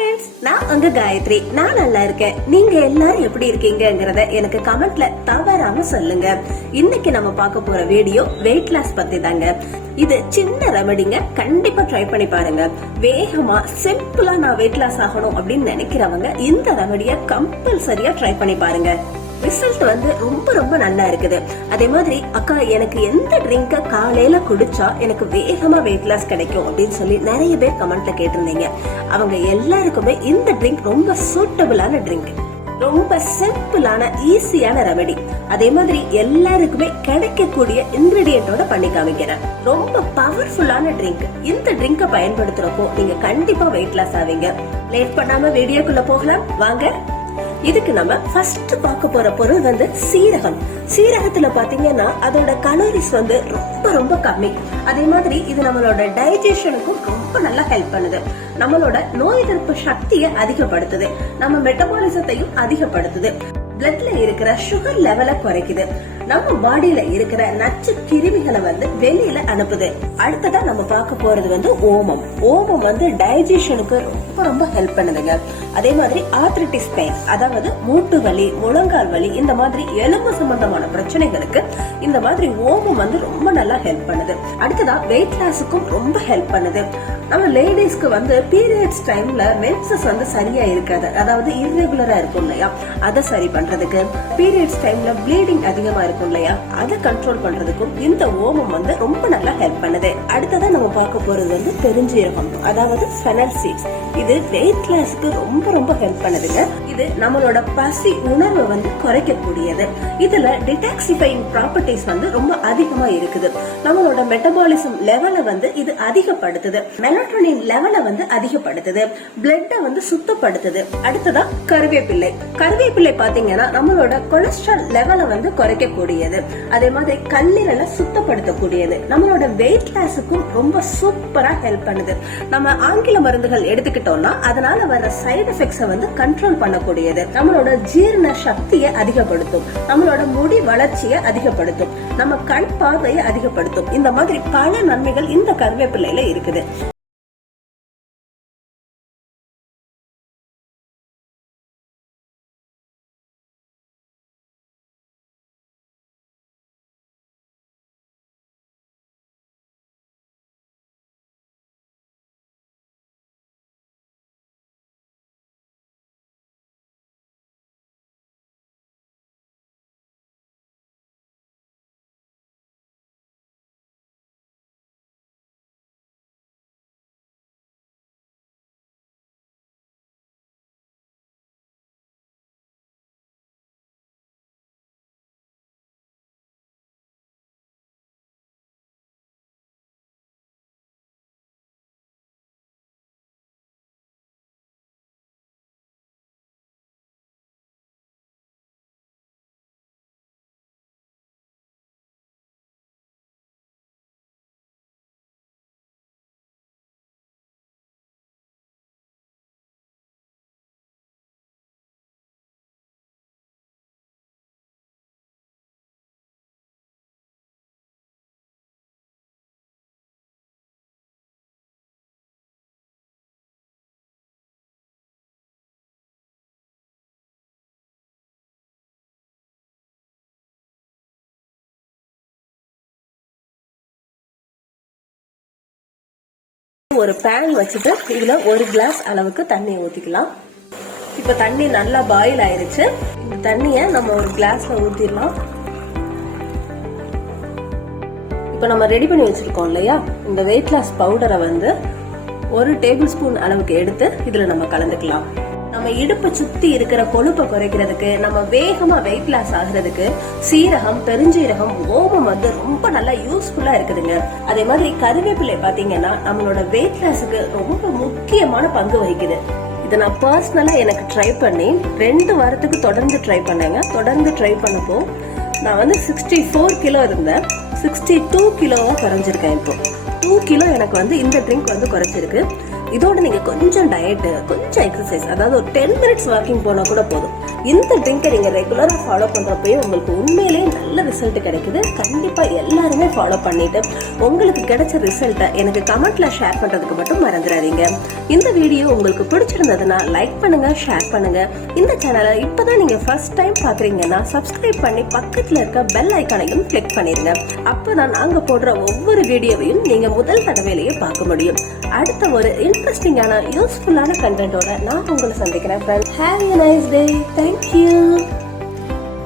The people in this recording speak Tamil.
ஃப்ரெண்ட்ஸ், நான் உங்க காயத்ரி. நான் நல்லா இருக்கேன். நீங்க எல்லாரும் எப்படி இருக்கீங்கங்கறத எனக்கு கமெண்ட்ல தவறாம சொல்லுங்க. இன்னைக்கு நம்ம பார்க்க போற வீடியோ வெயிட் லாஸ் பத்தி தாங்க. இது சின்ன ரெமடிங்க, கண்டிப்பா ட்ரை பண்ணி பாருங்க. வேகமா சிம்பிளா நான் வெயிட் லாஸ் ஆகணும் அப்படின்னு நினைக்கிறவங்க இந்த ரெமடிய கம்பல்சரியா ட்ரை பண்ணி பாருங்க. ரிசல்ட் வந்து ரொம்ப ரொம்ப நல்லா இருக்குது. அதே மாதிரி அக்கா, எனக்கு எந்த ட்ரிங்க காலையில குடிச்சா எனக்கு வேகமா வெயிட் லாஸ் கிடைக்கும் அப்படின்னு சொல்லி நிறைய பேர் கமெண்ட்ல கேட்டிருந்தீங்க. அவங்க எல்லாருக்குமே இந்த ட்ரிங்க் ரொம்ப சூட்டபிளான ட்ரிங்க், ரொம்ப சிம்பிளான ஈஸியான ரெமெடி. அதே மாதிரி எல்லாருக்குமே கிடைக்கக்கூடிய இன்கிரிடியன்டோட பண்ணி காமிக்கிறேன். ரொம்ப பவர்ஃபுல்லான ட்ரிங்க். இந்த ட்ரிங்க பயன்படுத்துறப்போ நீங்க கண்டிப்பா வெயிட் லாஸ் ஆவீங்க. லேட் பண்ணாம வீடியோக்குள்ள போகலாம் வாங்க. இதுக்கு நம்ம ஃபர்ஸ்ட் பார்க்க போற பொருள் வந்து சீரகம். சீரகத்துல பாத்தீங்கன்னா அதோட கலோரிஸ் வந்து ரொம்ப ரொம்ப கம்மி. அதே மாதிரி இது நம்மளோட டைஜஷனுக்கும் ரொம்ப நல்லா ஹெல்ப் பண்ணுது. நம்மளோட நோய் எதிர்ப்பு சக்தியை அதிகப்படுத்துது. நம்ம மெட்டபாலிசத்தையும் அதிகப்படுத்துது. பிளட்ல இருக்கிற சுகர் லெவலை குறைக்குது. நம்ம பாடியில இருக்கிற நச்சு கிருமிகளை வந்து வெளியில அனுப்புது. அடுத்ததா நம்ம பார்க்க போறது வந்து ஓமம். ஓமம் வந்து டைஜஷனுக்கு ரொம்ப ரொம்ப ஹெல்ப் பண்ணுதுங்க. அதே மாதிரி ஆர்த்ரைட்டிஸ் பெயின், அதாவது மூட்டு வலி, முழங்கால் வலி, இந்த மாதிரி எலும்பு சம்பந்தமான பிரச்சனைகளுக்கு இந்த மாதிரி ஓமம் வந்து ரொம்ப நல்லா ஹெல்ப் பண்ணுது. அடுத்ததா வெயிட் லாஸுக்கும் ரொம்ப ஹெல்ப் பண்ணுது. நம்ம லேடிஸ்க்கு வந்து பீரியட்ஸ் டைம்ல மென்சஸ் வந்து சரியா இருக்காது, அதாவது இர்ரெகுலரா இருக்கும் இல்லையா, அதை சரி பண்றதுக்கு, பீரியட்ஸ் டைம்ல ப்ளீடிங் அதிகமா இருக்கும் இல்லையா, அதை கண்ட்ரோல் பண்றதுக்கும் இந்த ஓமம் வந்து ரொம்ப நல்லா ஹெல்ப் பண்ணுது. அடுத்ததான் நம்ம பார்க்க போறது வந்து பெருஞ்சீரகம், அதாவது ஃபெனல் சீட்ஸ். இது வெயிட் லாஸ்க்கு ரொம்ப ரொம்ப ஹெல்ப் பண்ணுதுங்க. இது நம்மளோட பசி உணர்வை வந்து குறைக்கக்கூடியது. இதுல டிடாக்சிஃபைங் ப்ராப்பர்ட்டிஸ் வந்து ரொம்ப அதிகமா இருக்குது. நம்மளோட மெட்டபாலிசம் லெவலை வந்து இது அதிகப்படுத்துது. மெலட்டோனின் லெவலை வந்து அதிகப்படுத்துது. பிளட்டை வந்து சுத்தப்படுத்துது. அடுத்ததா கருவேப்பிள்ளை. கருவேப்பிள்ளை பாத்தீங்கன்னா நம்மளோட கொலஸ்ட்ரால் லெவலை வந்து குறைக்கக்கூடியது. அதே மாதிரி கல்லீரலை சுத்தப்படுத்தக்கூடியது. நம்மளோட வெயிட் லாஸுக்கும் ரொம்ப சூப்பரா ஹெல்ப் பண்ணுது. நம்ம ஆங்கில மருந்துகள் எடுத்துக்கிட்டோம்னா அதனால வர சைடு எஃபெக்ட்ஸை வந்து கண்ட்ரோல் பண்ணக்கூடியது. நம்மளோட ஜீரண சக்தியை அதிகப்படுத்தும். நம்மளோட முடி வளர்ச்சியை அதிகப்படுத்தும். நம்ம கண் பார்வையை அதிகப்படுத்தும். இந்த மாதிரி பல நன்மைகள் இந்த கருவேப்பிள்ளையில இருக்குது. ஒரு பேன் வச்சுட்டு இதுல ஒரு கிளாஸ் அளவுக்கு தண்ணி ஊத்திக்கலாம். இப்ப தண்ணி நல்லா பாயில் ஆயிருச்சு. இந்த தண்ணிய நம்ம ஒரு கிளாஸ்ல ஊத்திடலாம். இப்ப நம்ம ரெடி பண்ணி வச்சிருக்கோம் இல்லையா, இந்த வெயிட் லாஸ் பவுடரை வந்து 1 டேபிள் ஸ்பூன் அளவுக்கு எடுத்து இதுல நம்ம கலந்துக்கலாம். நம்ம இடுப்பை சுத்தி இருக்கிற கொழுப்பை குறைக்கிறதுக்கு, நம்ம வேகமா வெயிட் லாஸ் ஆகுறதுக்கு சீரகம், பெருஞ்சீரகம், ஓமம் வந்து ரொம்ப நல்லா யூஸ்ஃபுல்லா இருக்குதுங்க. அதே மாதிரி கருவேப்பிலை பாத்தீங்கன்னா நம்மளோட வெயிட் லாஸுக்கு ரொம்ப முக்கியமான பங்கு வகிக்குது. இதை நான் பர்சனலா எனக்கு ட்ரை பண்ணி 2 வாரத்துக்கு தொடர்ந்து ட்ரை பண்ணேங்க. தொடர்ந்து ட்ரை பண்ணப்போ நான் வந்து 64 கிலோ இருந்தேன். 62 கிலோவா குறைஞ்சிருக்கேன். இப்போ 2 கிலோ எனக்கு வந்து இந்த ட்ரிங்க் வந்து குறைச்சிருக்கு. இதோட நீங்க கொஞ்சம் டயட், கொஞ்சம் எக்ஸசைஸ், அதாவது ஒரு 10 மினிட்ஸ் வாக்கிங் போனா கூட போதும். இந்த ட்ரிங்கை நீங்க ரெகுலரா ஃபாலோ பண்றப்பயே உங்களுக்கு உண்மையிலேயே நல்ல ரிசல்ட் கிடைக்குது. கண்டிப்பா எல்லாருமே ஃபாலோ பண்ணிட்டு உங்களுக்கு கிடைச்ச ரிசல்ட்டை எனக்கு கமெண்ட்ல ஷேர் பண்றதுக்கு மட்டும் மறந்துடாதீங்க. இந்த வீடியோ உங்களுக்கு பிடிச்சிருந்ததுன்னா லைக் பண்ணுங்க, ஷேர் பண்ணுங்க. இந்த சேனலை இப்பதான் நீங்க ஃபர்ஸ்ட் டைம் பாக்குறீங்கன்னா சப்ஸ்கிரைப் பண்ணி பக்கத்துல இருக்க பெல் ஐகானையும் கிளிக் பண்ணிருங்க. அப்பதான் நாங்க போடுற ஒவ்வொரு வீடியோவையும் நீங்க முதல் தடவையிலேயே பார்க்க முடியும். அடுத்த ஒரு இன்ட்ரெஸ்டிங்கான யூஸ்ஃபுல்லான கண்டென்ட்டோட நான் உங்களை சந்திக்கிறேன். Have a nice day. Thank you.